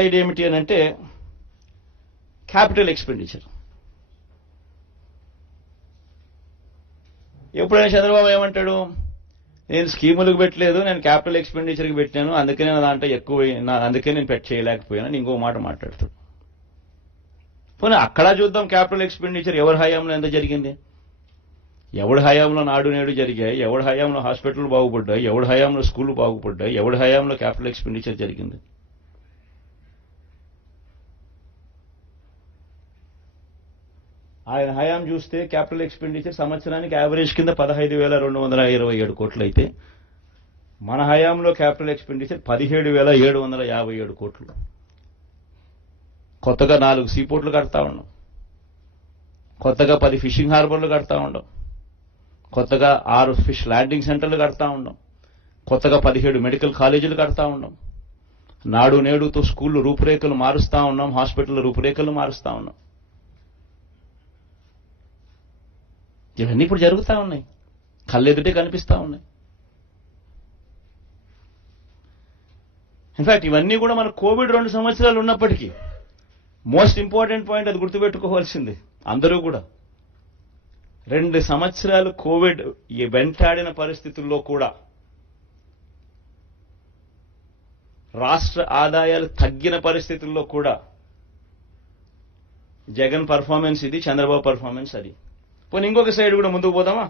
Side ఏమిటి అని అంటే క్యాపిటల్ ఎక్స్పెండిచర్. ఎప్పుడైనా చంద్రబాబు ఏమంటాడు, నేను స్కీములకు పెట్టలేదు, నేను క్యాపిటల్ ఎక్స్పెండిచర్కి పెట్టాను, అందుకే నేను దాంట్లో ఎక్కువ, అందుకే నేను చేయలేకపోయాను ఇంకో మాట మాట్లాడతాడు. పోనీ అక్కడ చూద్దాం క్యాపిటల్ ఎక్స్పెండిచర్ ఎవరి హయాంలో ఎంత జరిగింది, ఎవడి హయాంలో నాడు నేడు జరిగాయి, ఎవడి హయాంలో హాస్పిటల్ బాగుపడ్డాయి, ఎవడి హయాంలో స్కూళ్లు బాగుపడ్డాయి, ఎవడి హయాంలో క్యాపిటల్ ఎక్స్పెండిచర్ జరిగింది. ఆయన హయాం చూస్తే క్యాపిటల్ ఎక్స్పెండిచర్ సంవత్సరానికి యావరేజ్ కింద 15,227 కోట్లు అయితే మన హయాంలో క్యాపిటల్ ఎక్స్పెండిచర్ 17,757 కోట్లు. కొత్తగా 4 సీపోర్ట్లు కడతా ఉన్నాం, కొత్తగా 10 ఫిషింగ్ హార్బర్లు కడతా ఉన్నాం, కొత్తగా 6 ఫిష్ ల్యాండింగ్ సెంటర్లు కడతా ఉన్నాం, కొత్తగా 17 మెడికల్ కాలేజీలు కడతా ఉన్నాం, నాడు నేడుతో స్కూళ్లు రూపురేఖలు మారుస్తా ఉన్నాం, హాస్పిటల్ రూపురేఖలు మారుస్తా ఉన్నాం. ఇవన్నీ ఇప్పుడు జరుగుతూ ఉన్నాయి, కళ్ళెదుటే కనిపిస్తూ ఉన్నాయి. ఇన్ఫాక్ట్ ఇవన్నీ కూడా మన కోవిడ్ 2 సంవత్సరాలు ఉన్నప్పటికీ మోస్ట్ ఇంపార్టెంట్ పాయింట్ అది గుర్తుపెట్టుకోవాల్సింది అందరూ కూడా, 2 సంవత్సరాలు కోవిడ్ వెంటాడిన పరిస్థితుల్లో కూడా రాష్ట్ర ఆదాయాలు తగ్గిన పరిస్థితుల్లో కూడా జగన్ పర్ఫార్మెన్స్ ఇది, చంద్రబాబు పర్ఫార్మెన్స్ అది. పోనీ ఇంకొక సైడ్ కూడా ముందుకు పోదామా.